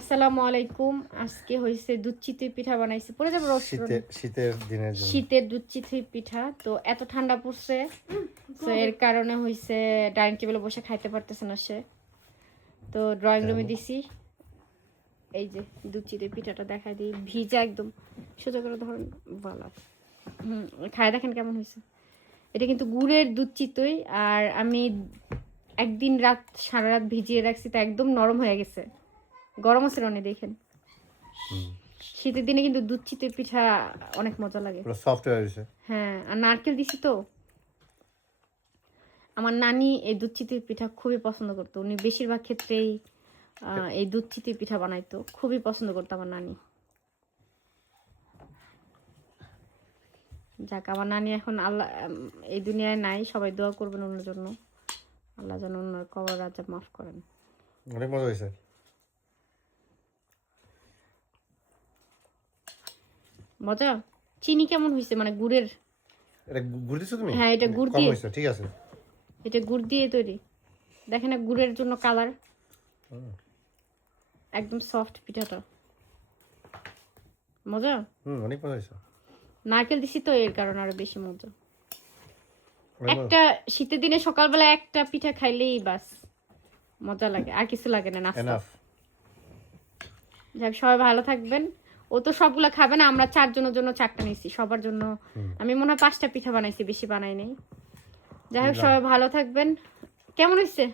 আসসালামু আলাইকুম। আজকে হইছে দুধ চিতই পিঠা বানাইছি। পড়ে যাবে শীতের দিনের জন্য। শীতের দুধ চিতই পিঠা। তো এত ঠান্ডা পড়ছে। তো এর কারণে হইছে ডাইনিং টেবিলে বসে খাইতে পারতেছে না সে। তো ড্রয়িং রুমে দিছি। এই যে দুধ চিতই পিঠাটা দেখাই দিই। ভিজা একদম। সোজা করে ধরেন ভালো। খায় দেখেন কেমন হয়েছে। এটা কিন্তু গুড়ের দুধ চিতই আর আমি একদিন সারা রাত ভিজিয়ে রাখছি তো একদম নরম হয়ে গেছে। গরম আছে রনে দেখেন। শীতের দিনে কিন্তু দুধ চিতই পিঠা অনেক মজা লাগে, পুরো সফট হয়ে গেছে। হ্যাঁ, আর নারকেল দিছি তো। আমার নানি এই দুধ চিতই পিঠা খুবই পছন্দ করতো। উনি বেশিরভাগ ক্ষেত্রেই এই দুধ চিতই পিঠা বানাইতো, খুবই পছন্দ করতো আমার নানি। যাক, আমার নানি এখন আল্লাহ এই দুনিয়ায় নাই। সবাই দোয়া করবেন ওনার জন্য, আল্লাহ যেন ওনার কবর আযাব মাফ করেন। অনেক মজা হয়েছে। মজা। চিনি কেমন হয়েছে, মানে গুড়ের? এটা গুড় দিছো তুমি? হ্যাঁ, এটা গুড় কম দিয়ে। হয়েছে, ঠিক আছে। এটা গুড় দিয়ে তৈরি। দেখেন না গুড়ের জন্য কালার। একদম সফট পিঠাটা। মজা। অনেক মজা হয়েছে। নারকেল দিছি তো এর কারণে আরো বেশি মজা। একটা শীতের দিনে সকালবেলা একটা পিঠা খাইলেই বাস মজা লাগে, আর কিছু লাগে না নাস্তা। যাক, সবাই ভালো থাকবেন। ও তো সবগুলা খাবে না, আমরা 4 জনের জন্য 4টা নিয়েছি, সবার জন্য আমি মনে হয় 5টা পিঠা বানাইছি, বেশি বানাই নাই। যাই হোক, সবাই ভালো থাকবেন। কেমন হয়েছে?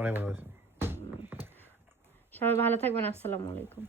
অনেক মজা হয়েছে। সবাই ভালো থাকবেন। আসসালামু আলাইকুম।